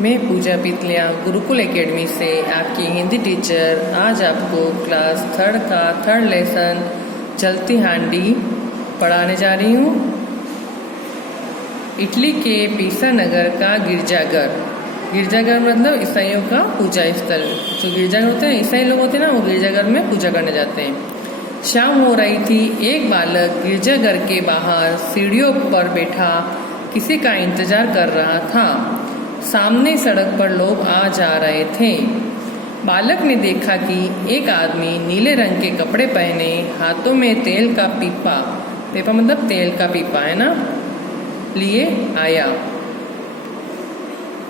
मैं पूजा पितलिया गुरुकुल एकेडमी से आपकी हिंदी टीचर आज आपको क्लास 3 का 3rd लेसन चलती हांडी पढ़ाने जा रही हूँ। इटली के पीसा नगर का गिरजाघर। गिरजाघर मतलब ईसाइयों का पूजा स्थल। जो गिरजाघर होते हैं, ईसाई लोग होते हैं ना, वो गिरजाघर में पूजा करने जाते हैं। शाम हो रही थी। एक बालक गिरजाघर के बाहर सीढ़ियों पर बैठा किसी का इंतजार कर रहा था। सामने सड़क पर लोग आ जा रहे थे। बालक ने देखा कि एक आदमी नीले रंग के कपड़े पहने हाथों में तेल का पीपा मतलब तेल का पीपा है ना, लिए आया।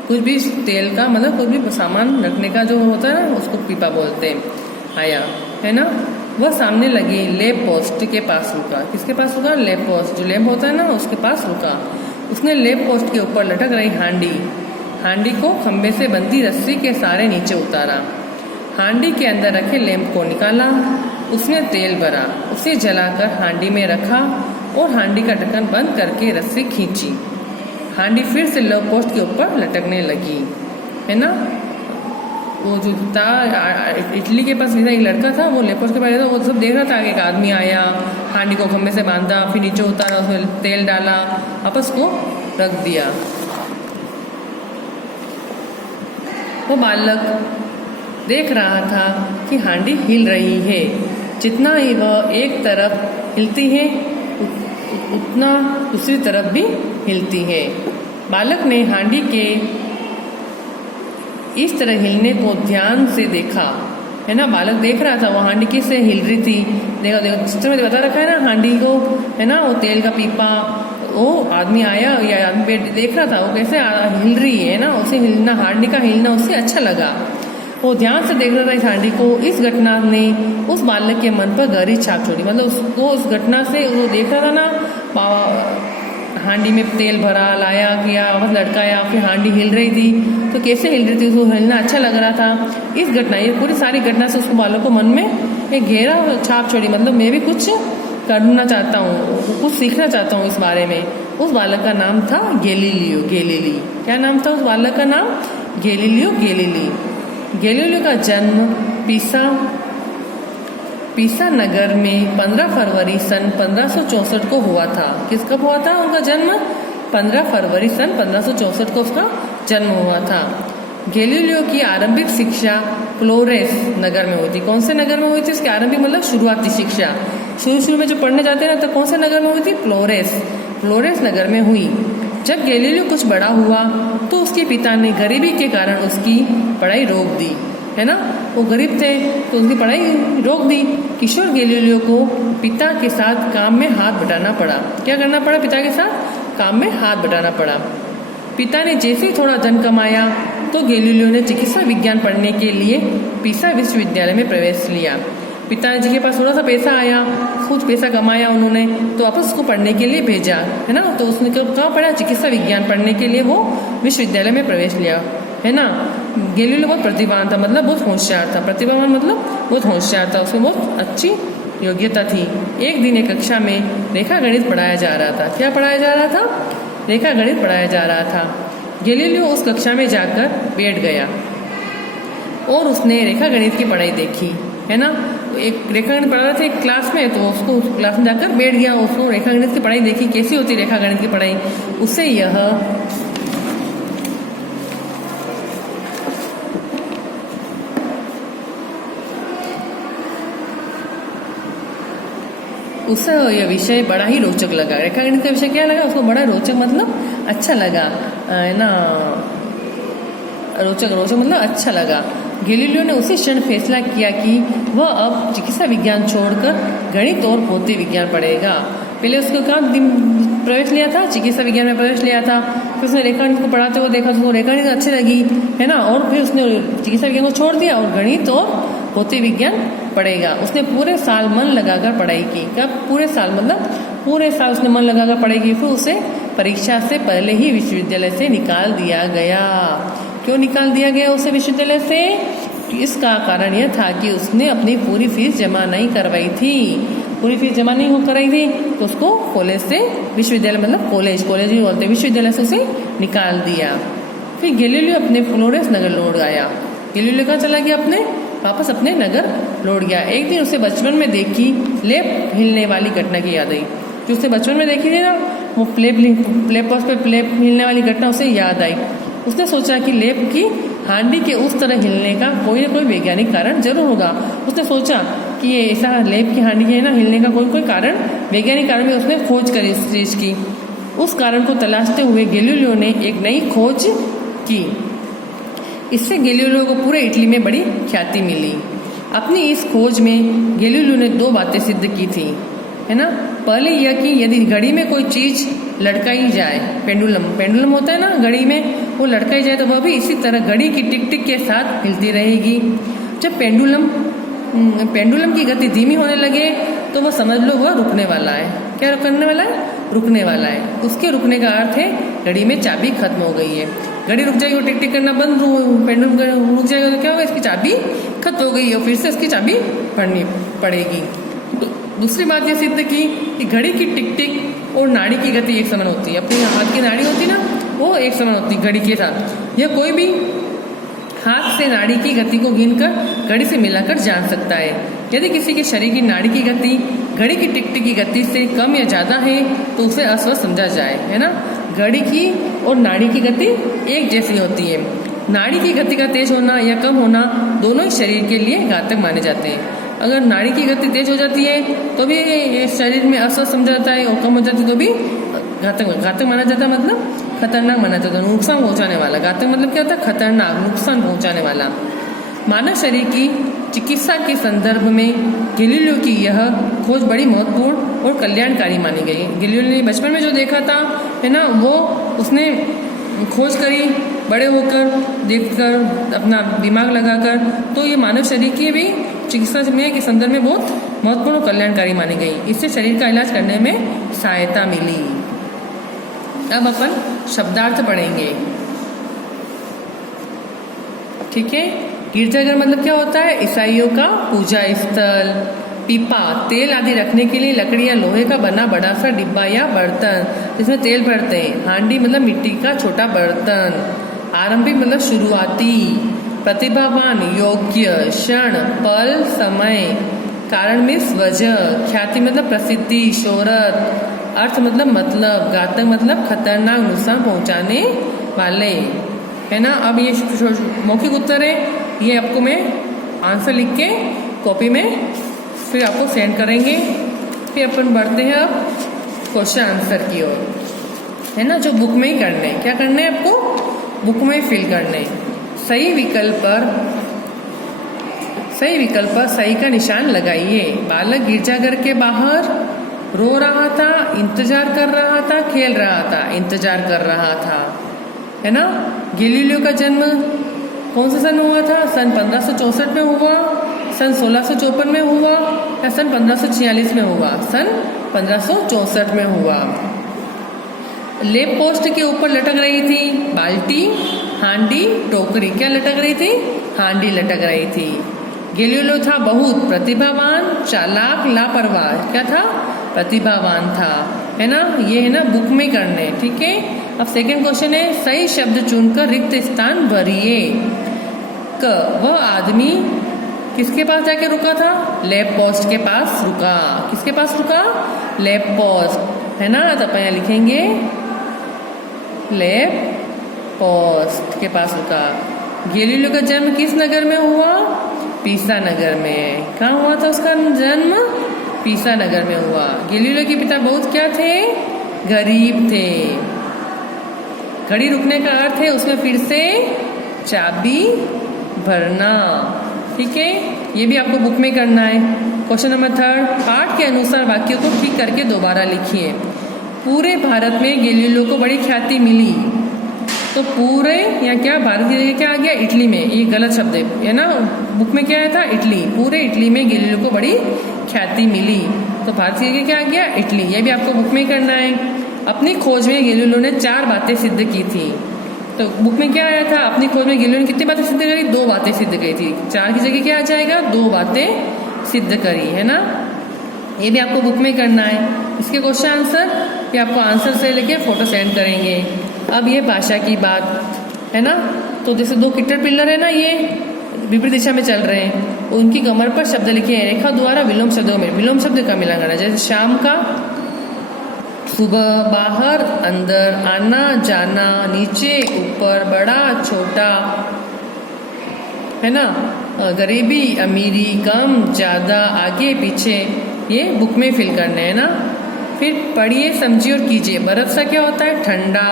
कुछ भी तेल का मतलब कुछ भी सामान रखने का जो होता है ना, उसको पीपा बोलते हैं। आया है ना। वह सामने लगी लैंप पोस्ट के पास रुका। किसके पास रुका? लैंप पोस्ट, जो लैंप होता है ना, उसके पास रुका। उसने लैंप पोस्ट के ऊपर लटक रही हांडी को खंबे से बंधी रस्सी के सहारे नीचे उतारा। हांडी के अंदर रखे लैंप को निकाला। उसने तेल भरा, उसे जलाकर हांडी में रखा और हांडी का ढक्कन बंद करके रस्सी खींची। हांडी फिर से लैंप पोस्ट के ऊपर लटकने लगी, है ना। वो जो था इटली के पास एक लड़का था, वो लैंप पोस्ट के पास था। वो सब देख रहा था कि एक आदमी आया, हांडी को खंबे से बांधा, फिर नीचे उतारा, उसमें तेल डाला, वापस को रख दिया। वो बालक देख रहा था कि हांडी हिल रही है। जितना ही वह एक तरफ हिलती है, उतना दूसरी तरफ भी हिलती है। बालक ने हांडी के इस तरह हिलने को ध्यान से देखा, है ना। बालक देख रहा था वो हांडी किससे हिल रही थी। देखो देखो चित्र में बता रखा है ना, हांडी को, है ना, वो तेल का पीपा, वो आदमी आया या आदमी देख रहा था वो कैसे हिल रही है ना। उसे हिलना, हांडी का हिलना उसे अच्छा लगा। वो ध्यान से देख रहा था इस हांडी को। इस घटना ने उस बालक के मन पर गहरी छाप छोड़ी। मतलब उसको उस घटना से वो देख रहा था ना, हांडी में तेल भरा, लाया, किया, वापस लटकाया, फिर हांडी हिल रही थी, तो कैसे हिल रही थी, उसको हिलना अच्छा लग रहा था। इस घटना, ये पूरी सारी घटना से उसको बालक को मन में एक गहरा छाप छोड़ी। मतलब मैं भी कुछ करना चाहता हूँ, कुछ सीखना चाहता हूँ इस बारे में। उस बालक का नाम था गैलीलियो। क्या नाम था उस बालक का नाम? गैलीलियो। गैलीलियो का जन्म पीसा नगर में 15 फरवरी सन 1564 को हुआ था। किस कब हुआ था उनका जन्म? 15 फरवरी सन 1564 को उसका जन्म हुआ था। गैलीलियो की आरंभिक शिक्षा फ्लोरेंस नगर में हुई थी। कौन से नगर में हुई थी? इसकी आरंभिक मतलब शुरुआती शिक्षा। शुरू में जो पढ़ने जाते हैं ना, तो कौन से नगर में हुई थी? फ्लोरेंस नगर में हुई। जब गैलीलियो कुछ बड़ा हुआ तो उसके पिता ने गरीबी के कारण उसकी पढ़ाई रोक दी, है ना। वो गरीब थे तो उसकी पढ़ाई रोक दी। किशोर गैलीलियो को पिता के साथ काम में हाथ बटाना पड़ा। क्या करना पड़ा? पिता के साथ काम में हाथ बटाना पड़ा। पिता ने जैसे ही थोड़ा धन कमाया तो गैलीलियो ने चिकित्सा विज्ञान पढ़ने के लिए पीसा विश्वविद्यालय में प्रवेश लिया। पिताजी के पास थोड़ा सा पैसा आया, कुछ पैसा कमाया उन्होंने, तो वापस उसको पढ़ने के लिए भेजा, है ना। तो उसने कहाँ पढ़ा? चिकित्सा विज्ञान पढ़ने के लिए वो विश्वविद्यालय में प्रवेश लिया, है ना। गैलीलियो बहुत प्रतिभावान था, मतलब बहुत होशियार था। प्रतिभावान मतलब बहुत होशियार था, उसमें बहुत अच्छी योग्यता थी। एक दिन एक कक्षा में रेखा गणित पढ़ाया जा रहा था। क्या पढ़ाया जा रहा था? रेखा गणित पढ़ाया जा रहा था। गैलीलियो उस कक्षा में जाकर बैठ गया और उसने रेखा गणित की पढ़ाई देखी, है ना। एक रेखा गणित पढ़ा रहे थे एक क्लास में, तो उसको उस क्लास में जाकर बैठ गया। उसको रेखा गणित की पढ़ाई देखी, कैसी होती रेखा गणित की पढ़ाई। उससे यह विषय बड़ा ही रोचक लगा। रेखा गणित का विषय क्या लगा उसको? बड़ा रोचक मतलब अच्छा लगा, है ना। रोचक मतलब अच्छा लगा। गैलीलियो ने उसी क्षण फैसला किया कि वह अब चिकित्सा विज्ञान छोड़कर गणित और भौतिक विज्ञान पढ़ेगा। पहले उसको कहाँ प्रवेश लिया था? चिकित्सा विज्ञान में प्रवेश लिया था। फिर उसने रेखा गणित को पढ़ाते हुए देखा, उसको रेखा गणित अच्छी लगी, है ना। और फिर उसने चिकित्सा विज्ञान को छोड़ दिया और गणित और भौतिक विज्ञान पढ़ेगा। उसने पूरे साल मन लगाकर पढ़ाई की। कब? पूरे साल, मतलब पूरे साल उसने मन लगाकर पढ़ाई की। फिर उसे परीक्षा से पहले ही विश्वविद्यालय से निकाल दिया गया। क्यों निकाल दिया गया उसे विश्वविद्यालय से? इसका कारण यह था कि उसने अपनी पूरी फीस जमा नहीं करवाई थी। पूरी फीस जमा नहीं कराई थी तो उसको कॉलेज से, विश्वविद्यालय मतलब कॉलेज ही बोलते हैं, विश्वविद्यालय से उसे निकाल दिया। फिर गैलीलियो अपने फ्लोरेंस नगर लौट आया। गैलीलियो कहाँ चला गया? वापस अपने नगर लौट गया। एक दिन उसे बचपन में देखी लेप हिलने वाली घटना की याद आई। जो उसने बचपन में देखी थी ना, वो प्लेप पे प्लेप हिलने वाली घटना उसे याद आई। उसने सोचा कि लेप की हांडी के उस तरह हिलने का कोई ना कोई वैज्ञानिक कारण जरूर होगा। उसने सोचा कि ये ऐसा लेप की हांडी है ना हिलने का कोई कारण, वैज्ञानिक कारण भी उसने खोज करी इस चीज की। उस कारण को तलाशते हुए गैलीलियो ने एक नई खोज की। इससे गैलीलियो को पूरे इटली में बड़ी ख्याति मिली। अपनी इस खोज में गैलीलियो ने 2 बातें सिद्ध की थी, है ना। पहले यह कि यदि घड़ी में कोई चीज लटकाई जाए, पेंडुलम होता है ना घड़ी में, वो लटकाई जाए तो वह भी इसी तरह घड़ी की टिक टिक के साथ हिलती रहेगी। जब पेंडुलम की गति धीमी होने लगे तो वह समझ लो वह रुकने वाला है। क्या करने वाला है? रुकने वाला है। उसके रुकने का अर्थ है घड़ी में चाबी खत्म हो गई है। घड़ी रुक जाएगी, वो टिक टिक करना बंद, पेंडुलम रुक जाएगा तो क्या होगा? इसकी चाबी खत्म हो गई है, फिर से इसकी चाबी भरनी पड़ेगी। दूसरी बात यह सिद्ध की कि घड़ी की टिक टिक और नाड़ी की गति एक समान होती है। अपनी हाथ की नाड़ी होती ना, वो एक समान होती है घड़ी के साथ। यह कोई भी हाथ से नाड़ी की गति को गिनकर घड़ी से मिलाकर जान सकता है। यदि किसी के शरीर की नाड़ी की गति घड़ी की टिक टिक की गति से कम या ज्यादा है तो उसे अस्वस्थ समझा जाए, है ना। घड़ी की और नाड़ी की गति एक जैसी होती है। नाड़ी की गति का तेज होना या कम होना दोनों ही शरीर के लिए घातक माने जाते हैं। अगर नाड़ी की गति तेज हो जाती है तो भी शरीर में अस्वस्थ समझा जाता है, और कम हो जाती है तो भी घातक माना जाता है, मतलब खतरनाक माना जाता है, नुकसान पहुंचाने वाला। घातक मतलब क्या होता है? खतरनाक, नुकसान पहुंचाने वाला। मानव शरीर की चिकित्सा के संदर्भ में गैलीलियो की यह खोज बड़ी महत्वपूर्ण और कल्याणकारी मानी गई। गैलीलियो ने बचपन में जो देखा था, है ना, वो उसने खोज करी बड़े होकर, देखकर, अपना दिमाग लगाकर, तो ये मानव शरीर की भी चिकित्सा में के संदर्भ में बहुत महत्वपूर्ण और कल्याणकारी मानी गई। इससे शरीर का इलाज करने में सहायता मिली। अब अपन शब्दार्थ पढ़ेंगे, ठीक है। गिरजाघर मतलब क्या होता है? ईसाइयों का पूजा स्थल। पीपा, तेल आदि रखने के लिए लकड़ी या लोहे का बना बड़ा सा डिब्बा या बर्तन जिसमें तेल भरते हैं। हांडी मतलब मिट्टी का छोटा बर्तन। आरंभिक मतलब शुरुआती। प्रतिभावान, योग्य, क्षण, पल, समय। कारण मीन्स वजह। ख्याति मतलब प्रसिद्धि, शोहरत। अर्थ मतलब। घातक मतलब खतरनाक, नुकसान पहुंचाने वाले, है ना। अब ये मौखिक उत्तर है, ये आपको मैं आंसर लिख के कॉपी में फिर आपको सेंड करेंगे। फिर अपन बढ़ते हैं अब क्वेश्चन आंसर की ओर, है ना, जो बुक में ही करने। क्या करने हैं आपको? बुक में फिल करने। सही विकल्प पर सही का निशान लगाइए। बालक गिरजाघर के बाहर रो रहा था, इंतजार कर रहा था, खेल रहा था। इंतजार कर रहा था, है ना। गैलीलियो का जन्म कौन से सन हुआ था? सन 1564 में हुआ, सन 1654 में हुआ या सन 1546 में हुआ? सन 1564 में हुआ। लेप पोस्ट के ऊपर लटक रही थी बाल्टी, हांडी, टोकरी। क्या लटक रही थी? हांडी लटक रही थी। गैलीलियो था बहुत प्रतिभावान, चालाक, लापरवाह। क्या था? प्रतिभावान था, है ना। ये है ना बुक में करने, ठीक है। अब सेकंड क्वेश्चन है, सही शब्द चुनकर रिक्त स्थान भरिए। क, वह आदमी किसके पास जाके रुका था? लैंप पोस्ट के पास रुका। किसके पास रुका? लैंप पोस्ट, है ना। तो अपन यहाँ लिखेंगे लैंप पोस्ट के पास रुका। गैलीलियो का जन्म किस नगर में हुआ? पीसा नगर में। कहाँ हुआ था उसका जन्म? पीसा नगर में हुआ। गैलीलियो के पिता बहुत क्या थे? गरीब थे। घड़ी रुकने का अर्थ है उसमें फिर से चाबी भरना, ठीक है। ये भी आपको बुक में करना है। क्वेश्चन नंबर 3, पाठ के अनुसार वाक्यों को ठीक करके दोबारा लिखिए। पूरे भारत में गैलीलियो को बड़ी ख्याति मिली। तो पूरे या क्या, भारत की जगह क्या आ गया? इटली में। ये गलत शब्द है ना, बुक में क्या आया था? इटली। पूरे इटली में गैलीलियो को बड़ी ख्याति मिली। तो भारत की जगह क्या आ गया? इटली। ये भी आपको बुक में करना है। अपनी खोज में गैलीलियो ने 4 बातें सिद्ध की थी। तो बुक में क्या आया था? अपनी खोज में गैलीलियो ने कितनी बातें सिद्ध करी? 2 बातें सिद्ध करी थी। 4 की जगह क्या आ जाएगा? 2 बातें सिद्ध करी, है ना। ये भी आपको बुक में करना है। इसके क्वेश्चन आंसर ये आपको आंसर से लेके फोटो सेंड करेंगे। अब ये भाषा की बात, है ना। तो जैसे दो कैटरपिलर है ना, ये विपरीत दिशा में चल रहे हैं, उनकी कमर पर शब्द लिखे हैं रेखा द्वारा विलोम शब्दों में। विलोम शब्द का मिलान करना, जैसे शाम का, सुबह, बाहर, अंदर, आना जाना, नीचे ऊपर, बड़ा छोटा, है ना। गरीबी अमीरी, कम ज्यादा, आगे पीछे, ये बुक में फिल करने हैं ना। फिर पढ़िए समझिए और कीजिए। बर्फ सा क्या होता है? ठंडा।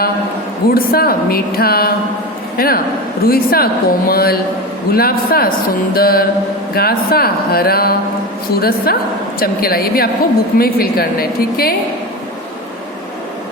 गुड़ सा मीठा, है ना। रुई सा कोमल, गुलाब सा सुंदर, घास सा हरा, सूरज सा चमकीला। ये भी आपको बुक में फिल करना है, ठीक है।